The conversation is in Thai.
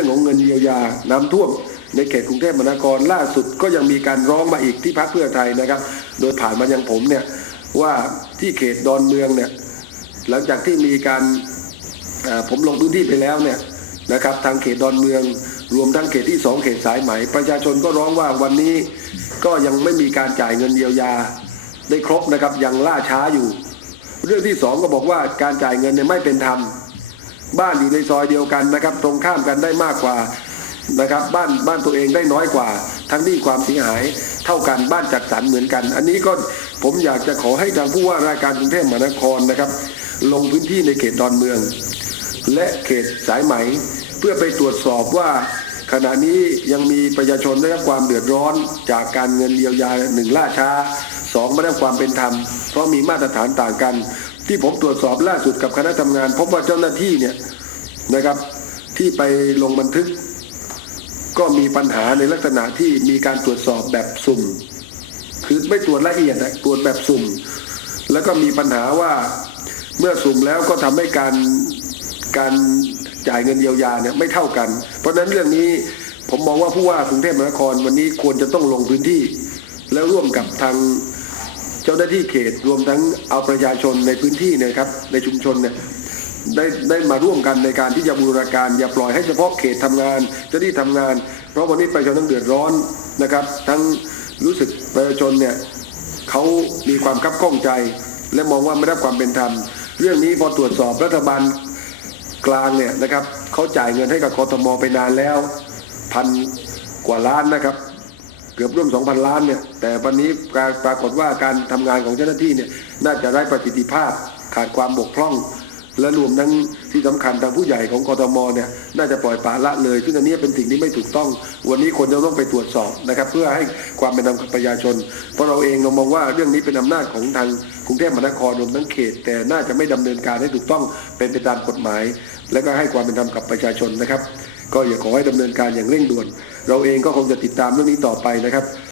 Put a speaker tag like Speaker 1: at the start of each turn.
Speaker 1: รื่องของเงินเยียวยาน้ำท่วมในเขตกรุงเทพมหานครล่าสุดก็ยังมีการร้องมาอีกที่พักเพื่อไทยนะครับ โดยผ่านมายังผมเนี่ยว่าที่เขตดอนเมืองเนี่ยหลังจากที่มีการผมลงพื้นที่ไปแล้วเนี่ยนะครับทางเขตดอนเมืองรวมทั้งเขตที่สองเขตสายไหม ประชาชนก็ร้องว่าวันนี้ก็ยังไม่มีการจ่ายเงินเยียวยาได้ครบนะครับยังล่าช้าอยู่ เรื่องที่สองก็บอกว่าการจ่ายเงินเนี่ยไม่เป็นธรรม บ้านอยู่ในซอยเดียวกันนะครับ ตรงข้ามกันได้มากกว่านะครับบ้านบ้านตัวเองได้น้อยกว่า ทั้งที่ความเสียหายเท่ากันบ้านจัดสรรเหมือนกัน อันนี้ก็ผมอยากจะขอให้ทางผู้ว่าราชการกรุงเทพมหานครนะครับ ลงพื้นที่ในเขตดอนเมือง และเขตสายไหม เพื่อไปตรวจสอบว่า ขณะนี้ยังมีประชาชนได้รับความเดือดร้อนจากการเงินเยียวยาหนึ่งล่าช้าสองไม่ได้ความเป็นธรรม เพราะมีมาตรฐานต่างกัน ที่ผมตรวจสอบล่าสุดกับคณะทำงาน พบว่าเจ้าหน้าที่เนี่ยนะครับ ที่ไปลงบันทึก ก็มีปัญหาในลักษณะที่มีการตรวจสอบแบบสุ่ม คือไม่ตรวจละเอียดนะตรวจแบบสุ่ม แล้วก็มีปัญหาว่าเมื่อสุ่มแล้วก็ทำให้การการจ่ายเงินเยียวยาเนี่ยไม่เท่ากัน เพราะฉะนั้นเรื่องนี้ผมมองว่าผู้ว่ากรุงเทพมหานครวันนี้ควรจะต้องลงพื้นที่ แล้วร่วมกับทาง จ้าหน้าที่เขตรวมทั้งเอาประชาชนในพื้นที่เนยครับในชุมชนเนี่ยได้ได้มาร่วมกันในการที่จะบูรณาการ อย่าปล่อยให้เฉพาะเขตทำงานเจ้าหน้าที่ทำงาน เพราะวันนี้ประชาชนทั้งเดือดร้อนนะครับ ทั้งรู้สึกประชาชนเนี่ยเขามีความคับข้องใจ และมองว่าไม่ได้รับความเป็นธรรม เรื่องนี้พอตรวจสอบรัฐบาลกลางเนี่ยนะครับเขาจ่ายเงินให้กับกทมอไปนานแล้วพันกว่าล้านนะครับ เกือบร่วม 2,000 ล้านเนี่ยแต่วันนี้การปรากฏว่าการทำงานของเจ้าหน้าที่เนี่ยน่าจะไร้ประสิทธิภาพขาดความบกพร่อง และรวมทั้งที่สำคัญทางผู้ใหญ่ของกทมเนี่ยน่าจะปล่อยปละละเลย ซึ่งอันนี้เป็นสิ่งที่ไม่ถูกต้อง วันนี้คนจะต้องไปตรวจสอบนะครับ เพื่อให้ความเป็นธรรมกับประชาชน เพราะเราเองเรามองว่าเรื่องนี้เป็นอำนาจของทางกรุงเทพมหานครรวมทั้งเขต แต่น่าจะไม่ดำเนินการให้ถูกต้องเป็นไปตามกฎหมาย และก็ให้ความเป็นธรรมกับประชาชนนะครับ ก็อยากขอให้ดำเนินการอย่างเร่งด่วน เราเองก็คงจะติดตามเรื่องนี้ต่อไปนะครับ